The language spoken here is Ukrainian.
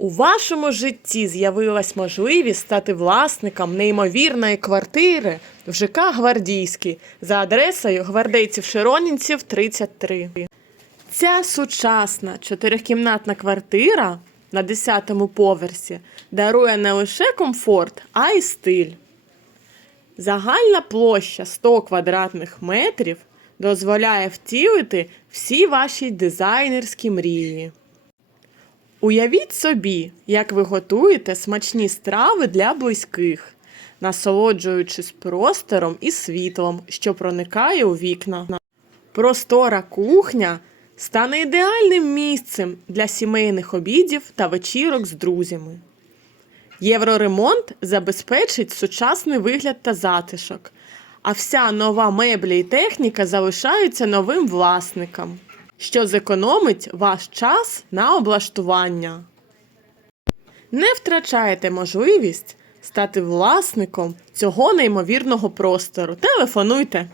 У вашому житті з'явилась можливість стати власником неймовірної квартири в ЖК Гвардійський за адресою Гвардейців Широнінців 33. Ця сучасна чотирикімнатна квартира на 10-му поверсі дарує не лише комфорт, а й стиль. Загальна площа 100 квадратних метрів дозволяє втілити всі ваші дизайнерські мрії. Уявіть собі, як ви готуєте смачні страви для близьких, насолоджуючись простором і світлом, що проникає у вікна. Простора кухня стане ідеальним місцем для сімейних обідів та вечірок з друзями. Євроремонт забезпечить сучасний вигляд та затишок, а вся нова меблі і техніка залишаються новим власникам, що зекономить ваш час на облаштування. Не втрачайте можливість стати власником цього неймовірного простору. Телефонуйте.